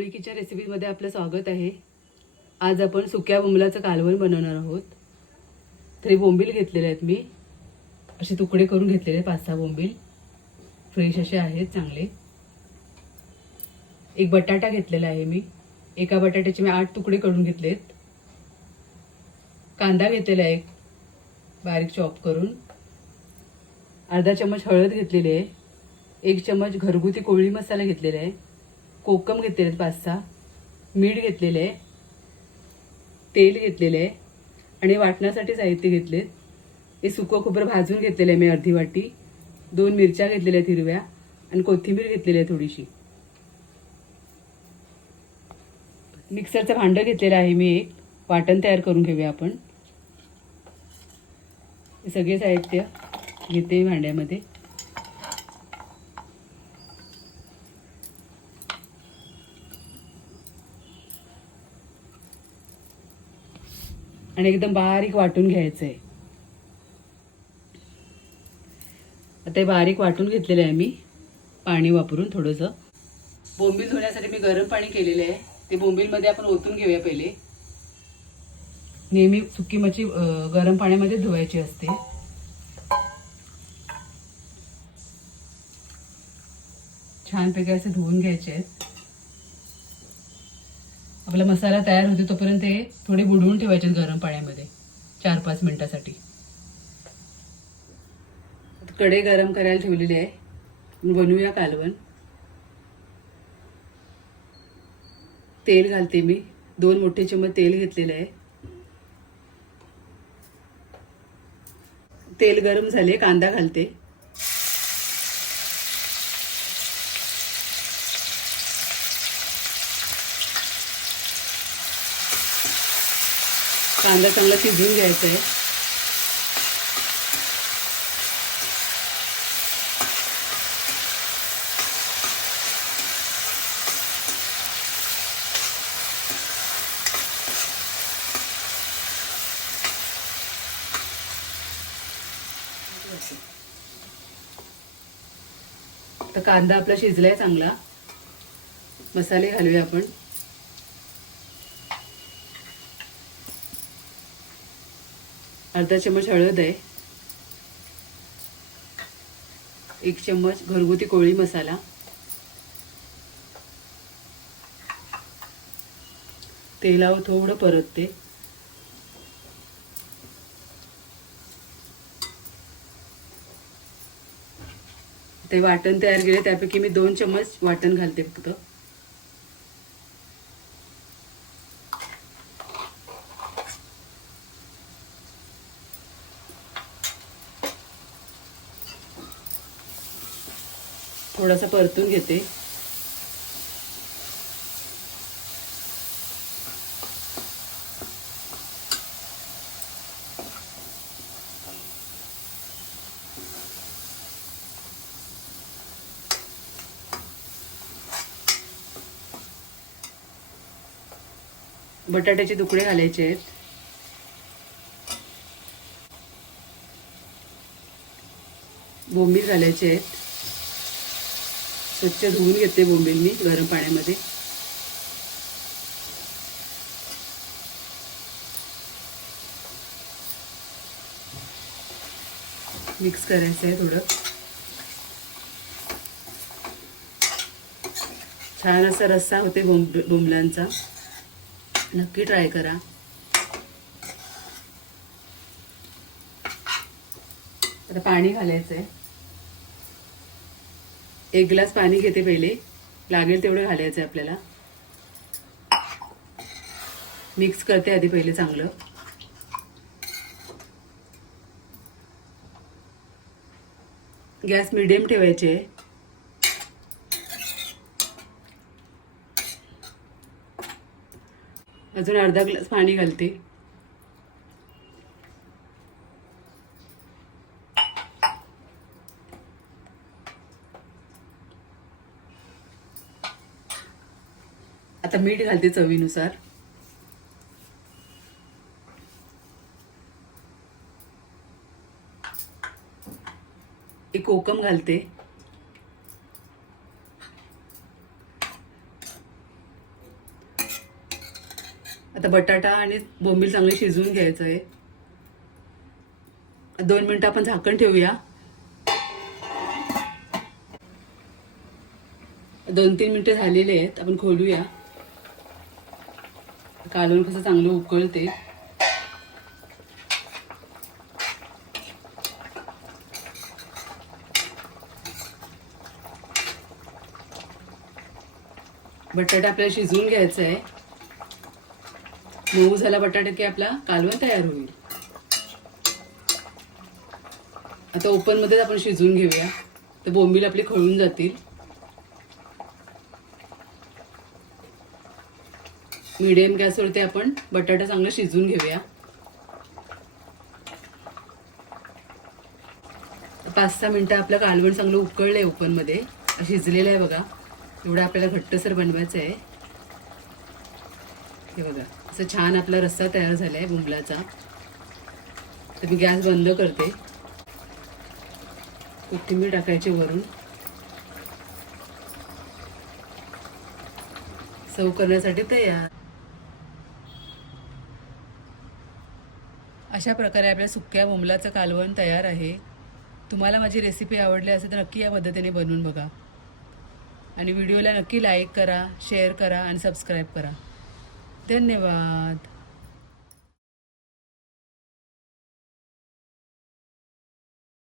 कोळी रेसिपीमध्ये आपलं स्वागत आहे. आज आपण सुक्या बोंबलाचं कालवण बनवणार आहोत. तरी बोंबील घेतलेले आहेत मी. असे तुकडे करून घेतलेले आहेत पाच सहा बोंबील. फ्रेश असे आहेत चांगले. एक बटाटा घेतलेला आहे मी. एका बटाट्याचे मी आठ तुकडे करून घेतलेत. कांदा घेतलेला आहे बारीक चॉप करून. अर्धा चम्मच हळद घेतलेली आहे. एक चम्मच घरगुती कोळी मसाला घेतलेला आहे. कोकम घेतलेले आहेत पाच सहा मीठ घेतलेले आहे तेल घेतलेलं आहे आणि वाटण्यासाठी साहित्य घेतले हे सुकं खोबरं भाजून घेतलेलं आहे मी अर्धी वाटी दोन मिरच्या घेतलेल्या आहेत हिरव्या आणि कोथिंबीर घेतलेली आहे थोडीशी. मिक्सरचं भांडं घेतलेलं आहे मी एक. वाटण तयार करून घेऊया आपण. हे सगळे साहित्य घेते भांड्यामध्ये. आणि एकदम बारीक वाटून घ्यायचं आहे. आता बारीक वाटून घेतलेलं आहे मी. पाणी वापरून थोडंसं. बोंबील धुण्यासाठी मी गरम पाणी केलेलं आहे. ते बोंबीलमध्ये आपण ओतून घेऊया पहिले. नेहमी सुकी मच्छी गरम पाण्यामध्ये धुवायची असते. छानपैकी असे धुवून घ्यायचे आहेत. आपला मसाला तयार होते तोपर्यंत ते थोडे बुडवून ठेवायचे गरम पाण्यामध्ये चार पाच मिनिटासाठी कडे गरम करायला ठेवलेले आहे. बनवूया कालवण. तेल घालते मी. दोन मोठे चमच तेल घेतलेलं आहे. तेल गरम झाले कांदा घालते. कांदा चांगला शिजवून घ्यायचा आहे. तर कांदा आपला शिजलाय चांगला. मसाले घालूया आपण. अर्धा चम्मच हळद आहे. एक चम्मच घरगुती कोळी मसाला. तेलावर थोडं परतते. ते वाटण तयार केले त्यापैकी मी दोन चम्मच वाटण घालते फक्त. थोडासा परतून घेते. बटाट्याचे तुकडे घालायचे आहेत. बोंबील घालायचे आहेत. स्वच्छ धुवून घेते बोंबील मी गरम पाण्यामध्ये. मिक्स करायचं आहे थोडं. छान असा रस्सा होते बोंब बोंबलांचा. नक्की ट्राय करा. आता पाणी घालायचं आहे एक ग्लास पाणी घेते पहिले. लागेल तेवढं घालायचं आहे आपल्याला. मिक्स करते आधी पहिले चांगलं. गॅस मिडियम ठेवायचे. आहे अजून अर्धा ग्लास पाणी घालते. आता मीठ घालते चवीनुसार. एक कोकम घालते. आता बटाटा आणि बोंबील चांगले शिजवून घ्यायचं आहे दोन मिनटं आपण झाकण ठेवूया. दोन तीन मिनिटं झालेले आहेत आपण खोलूया. कालवण कसं चांगलं उकळते. बटाटा आपल्याला शिजवून घ्यायचा आहे. मऊ झाला बटाटा की आपला कालवण तयार होईल. आता ओपन मध्येच आपण शिजवून घेऊया. तर बोंबील आपली खळून जातील. मिडियम गॅसवरती आपण बटाटा चांगला शिजवून घेऊया. पाच सहा मिनटं आपलं कालवण चांगलं उकळलं आहे ओपनमध्ये शिजलेलं आहे बघा. एवढं आपल्याला घट्टसर बनवायचं आहे. हे बघा असं छान आपला रस्सा तयार झालाय बुंबलाचा. तर मी गॅस बंद करते. कोथिंबीर टाकायची वरून. सर्व करण्यासाठी तयार. अशा प्रकारे आपल्या सुक्या बोंबलाचं कालवण तयार आहे. तुम्हाला माझी रेसिपी आवडली असेल तर नक्की या पद्धतीने बनवून बघा. आणि व्हिडिओला नक्की लाईक करा शेअर करा आणि सबस्क्राईब करा. धन्यवाद.